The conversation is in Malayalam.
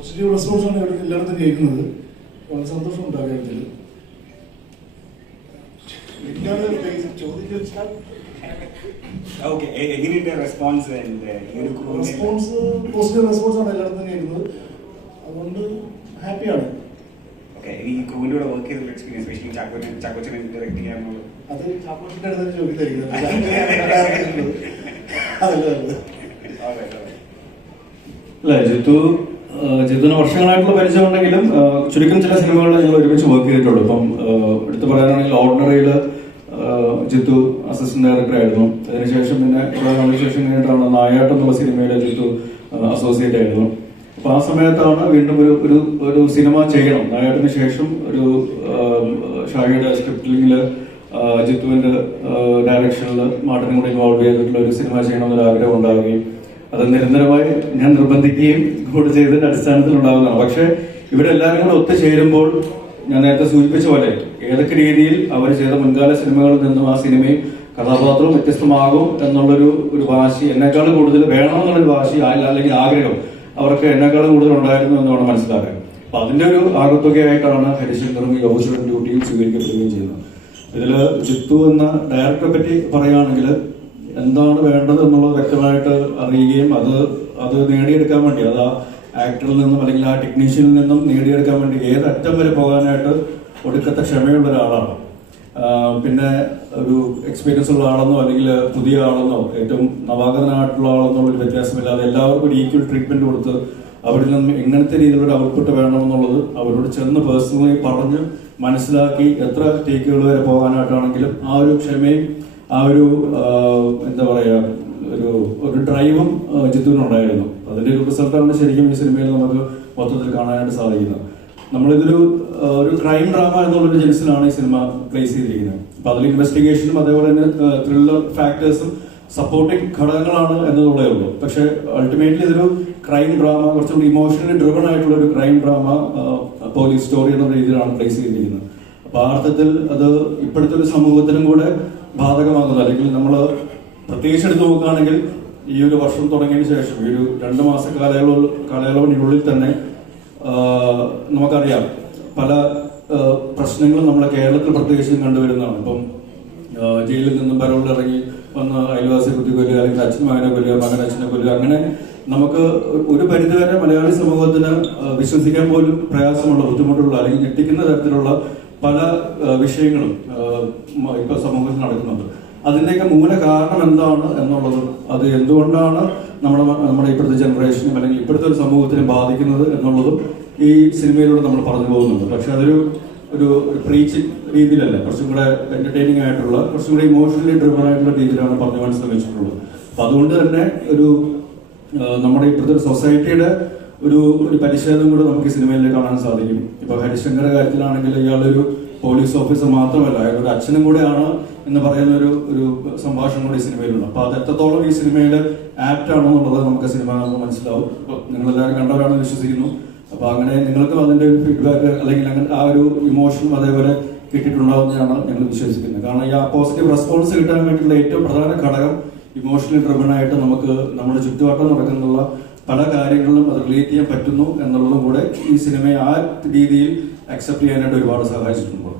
പോസിറ്റീവ് റെസ്പോൺസ് ആണ് ഇവിടെ എല്ലായിടത്തും കേൾക്കുന്നത്. വളരെ സന്തോഷമുണ്ട് ആ കാര്യത്തിൽ റെസ്പോൺസ് റെസ്പോൺസ് പോസിറ്റീവ് റെസ്പോൺസ് ആണ് എല്ലായിടത്തും കേൾക്കുന്നത്. അതുകൊണ്ട് ഹാപ്പിയാണ് ഓക്കെ ഈ ക്രൂവിന്റെ കൂടെ വർക്ക് ചെയ്തിട്ടുള്ള എക്സ്പീരിയൻസ് സ്പെഷ്യലി ചാക്കോച്ചൻ ചാക്കോച്ചനെ ഡയറക്ട് ചെയ്യാനുള്ളത് അത് ചാക്കോച്ചിന്റെ അടുത്ത് ചോദിച്ചായിരിക്കുന്നത് അതല്ല അല്ല ജിത്തു? ആ, ജിത്തുവിന് വർഷങ്ങളായിട്ടുള്ള പരിചയം ഉണ്ടെങ്കിലും ചുരുക്കം ചില സിനിമകളിൽ ഞങ്ങൾ ഒരുമിച്ച് വർക്ക് ചെയ്തിട്ടുള്ളൂ ഇപ്പം എടുത്തു പറയാനാണെങ്കിൽ ഓർഡിനറിയിൽ ജിത്തു അസിസ്റ്റന്റ് ഡയറക്ടർ ആയിരുന്നു. അതിനുശേഷം പിന്നെ കുറേ നാളിന് ശേഷം കഴിഞ്ഞിട്ടാണ് നായാട്ടം എന്നുള്ള സിനിമയിൽ ജിത്തു അസോസിയേറ്റ് ആയിരുന്നു. അപ്പൊ ആ സമയത്താണ് വീണ്ടും ഒരു ഒരു ഒരു സിനിമ ചെയ്യണം. നായാട്ടിന് ശേഷം ഒരു ഷാഹിയുടെ സ്ക്രിപ്റ്റിംഗിൽ ജിത്തുവിന്റെ ഡയറക്ഷനിൽ മാട്ടിനും കൂടി ഇൻവോൾവ് ചെയ്തിട്ടുള്ള ഒരു സിനിമ ചെയ്യണം ചെയ്യണമെന്നൊരു ആഗ്രഹം ഉണ്ടാവുകയും അത് നിരന്തരമായി ഞാൻ നിർബന്ധിക്കുകയും കൂടെ ചെയ്തതിന്റെ അടിസ്ഥാനത്തിൽ ഉണ്ടാകുന്നതാണ് പക്ഷെ ഇവരെല്ലാവരും കൂടെ ഒത്തുചേരുമ്പോൾ ഞാൻ നേരത്തെ സൂചിപ്പിച്ച പോലെ ഏതൊക്കെ രീതിയിൽ അവർ ചെയ്ത മുൻകാല സിനിമകളിൽ നിന്നും ആ സിനിമയും കഥാപാത്രവും വ്യത്യസ്തമാകും എന്നുള്ളൊരു ഒരു വാശി എന്നെക്കാളും കൂടുതൽ വേണമെന്നുള്ളൊരു വാശി അല്ല- അല്ലെങ്കിൽ ആഗ്രഹം അവർക്ക് എന്നെക്കാളും കൂടുതൽ ഉണ്ടായിരുന്നു എന്നാണ് മനസ്സിലാക്കുക അപ്പൊ അതിന്റെ ഒരു ആകത്തുകയായിട്ടാണ് ഹരിശങ്കറും ഈ ഓഫീസറും ഡ്യൂട്ടിയും സ്വീകരിക്കപ്പെടുകയും ചെയ്യുന്നത്. ഇതിൽ ജിത്തു എന്ന ഡയറക്ടറെ പറ്റി പറയുകയാണെങ്കിൽ എന്താണ് വേണ്ടത് എന്നുള്ളത് വ്യക്തമായിട്ട് അറിയുകയും അത് അത് നേടിയെടുക്കാൻ വേണ്ടി അത് ആ ആക്ടറിൽ നിന്നും അല്ലെങ്കിൽ ആ ടെക്നീഷ്യനിൽ നിന്നും നേടിയെടുക്കാൻ വേണ്ടി ഏതറ്റം വരെ പോകാനായിട്ട് ഒടുക്കത്തെ ക്ഷമയുള്ള ഒരാളാണ്. പിന്നെ ഒരു എക്സ്പീരിയൻസ് ഉള്ള ആളെന്നോ അല്ലെങ്കിൽ പുതിയ ആളെന്നോ ഏറ്റവും നവാഗതനായിട്ടുള്ള ആളെന്നോ ഒരു വ്യത്യാസമില്ലാതെ എല്ലാവർക്കും ഒരു ഈക്വൽ ട്രീറ്റ്മെന്റ് കൊടുത്ത് അവരിൽ നിന്നും എങ്ങനത്തെ രീതിയിലുള്ള ഔട്ട്പുട്ട് വേണമെന്നുള്ളത് അവരോട് ചെന്ന് പേഴ്സണലി പറഞ്ഞ് മനസ്സിലാക്കി എത്ര ടേക്കുകൾ വരെ പോകാനായിട്ടാണെങ്കിലും ആ ഒരു ക്ഷമയും ആ ഒരു എന്താ പറയുക ഒരു ഒരു ഡ്രൈവും ചിത്തൂരിനുണ്ടായിരുന്നു അതിന്റെ ഒരു റിസൾട്ടാണ് ശരിക്കും ഈ സിനിമയിൽ നമുക്ക് മൊത്തത്തിൽ കാണാനായിട്ട് സാധിക്കുന്നത്. നമ്മളിതൊരു ഒരു ക്രൈം ഡ്രാമ എന്നുള്ളൊരു ജെൻസിലാണ് ഈ സിനിമ പ്ലേസ് ചെയ്തിരിക്കുന്നത്. അപ്പൊ അതിൽ ഇൻവെസ്റ്റിഗേഷനും അതേപോലെ തന്നെ ത്രില്ലർ ഫാക്ടേഴ്സും സപ്പോർട്ടിംഗ് ഘടകങ്ങളാണ് എന്നതുള്ളേ ഉള്ളൂ. പക്ഷെ അൾട്ടിമേറ്റ്ലി ഇതൊരു ക്രൈം ഡ്രാമ കുറച്ചുകൂടി ഇമോഷണലി ഡ്രിവൺ ആയിട്ടുള്ള ഒരു ക്രൈം ഡ്രാമ പോലീസ് സ്റ്റോറി എന്ന രീതിയിലാണ് പ്ലേസ് ചെയ്തിരിക്കുന്നത്. അപ്പൊ ആ അർത്ഥത്തിൽ അത് ഇപ്പോഴത്തെ ഒരു സമൂഹത്തിനും കൂടെ ബാധകമാകുന്നത്. അല്ലെങ്കിൽ നമ്മൾ പ്രത്യേകിച്ച് എടുത്തു നോക്കുകയാണെങ്കിൽ ഈ ഒരു വർഷം തുടങ്ങിയതിന് ശേഷം ഈ ഒരു രണ്ട് മാസ കാലയളവ് കാലയളവിനുള്ളിൽ തന്നെ നമുക്കറിയാം പല പ്രശ്നങ്ങളും നമ്മളെ കേരളത്തിൽ പ്രത്യേകിച്ചും കണ്ടുവരുന്നതാണ്. ഇപ്പം ജയിലിൽ നിന്നും പരോളിൽ ഇറങ്ങി വന്ന് അയൽവാസി കുത്തി കൊല്ലുക അല്ലെങ്കിൽ അച്ഛൻ മകനെ കൊല്ലുക മകൻ അച്ഛനെ കൊല്ലുക അങ്ങനെ നമുക്ക് ഒരു പരിധിവരെ മലയാളി സമൂഹത്തിന് വിശ്വസിക്കാൻ പോലും പ്രയാസമുള്ള ബുദ്ധിമുട്ടുള്ള അല്ലെങ്കിൽ ഞെട്ടിക്കുന്ന തരത്തിലുള്ള പല വിഷയങ്ങളും ഇപ്പോൾ സമൂഹത്തിൽ നടക്കുന്നുണ്ട്. അതിന്റെയൊക്കെ മൂല കാരണം എന്താണ് എന്നുള്ളത് അത് എന്തുകൊണ്ടാണ് നമ്മുടെ നമ്മുടെ ഇപ്പോഴത്തെ ജനറേഷനും അല്ലെങ്കിൽ ഇപ്പോഴത്തെ ഒരു സമൂഹത്തിനെ ബാധിക്കുന്നത് എന്നുള്ളതും ഈ സിനിമയിലൂടെ നമ്മൾ പറഞ്ഞു പോകുന്നുണ്ട്. പക്ഷെ അതൊരു ഒരു പ്രീച്ചിങ് രീതിയിലല്ല. കുറച്ചും കൂടെ എന്റർടൈനിങ് ആയിട്ടുള്ള കുറച്ചും കൂടെ ഇമോഷണലി ഡ്രിവൺ ആയിട്ടുള്ള രീതിയിലാണ് പറഞ്ഞു പോകാൻ ശ്രമിച്ചിട്ടുള്ളത്. അപ്പൊ അതുകൊണ്ട് തന്നെ ഒരു നമ്മുടെ ഇപ്പോഴത്തെ സൊസൈറ്റിയുടെ ഒരു ഒരു പരിശോധന കൂടെ നമുക്ക് സിനിമയിൽ കാണാൻ സാധിക്കും. ഇപ്പൊ ഹരിശങ്കര കാര്യത്തിലാണെങ്കിൽ ഇയാളൊരു പോലീസ് ഓഫീസർ മാത്രമല്ല അയാളുടെ അച്ഛനും കൂടെയാണ് എന്ന് പറയുന്ന ഒരു ഒരു സംഭാഷണം കൂടി സിനിമയിലുണ്ട്. അപ്പൊ അത് എത്രത്തോളം ഈ സിനിമയിൽ ആപ്റ്റ് ആണോ എന്നുള്ളത് നമുക്ക് സിനിമ കാണുമ്പോൾ മനസ്സിലാവും. നിങ്ങൾ എല്ലാവരും കണ്ടവരാണെന്ന് വിശ്വസിക്കുന്നു. അപ്പൊ അങ്ങനെ നിങ്ങൾക്കും അതിന്റെ ഒരു ഫീഡ്ബാക്ക് അല്ലെങ്കിൽ അങ്ങനെ ആ ഒരു ഇമോഷനും അതേപോലെ കിട്ടിയിട്ടുണ്ടാവുന്നതാണ് ഞങ്ങൾ വിശ്വസിക്കുന്നത്. കാരണം ഈ ആ പോസിറ്റീവ് റെസ്പോൺസ് കിട്ടാൻ വേണ്ടിയിട്ടുള്ള ഏറ്റവും പ്രധാന ഘടകം ഇമോഷണലി ഡ്രിവൺ ആയിട്ട് നമുക്ക് നമ്മുടെ ചുറ്റുവട്ടം നടക്കുന്നുള്ള പല കാര്യങ്ങളിലും അത് റിലേറ്റ് ചെയ്യാൻ പറ്റുന്നു എന്നുള്ളതും കൂടെ ഈ സിനിമയെ ആ രീതിയിൽ അക്സെപ്റ്റ് ചെയ്യാനായിട്ട് ഒരുപാട് സഹായിച്ചിട്ടുണ്ട്.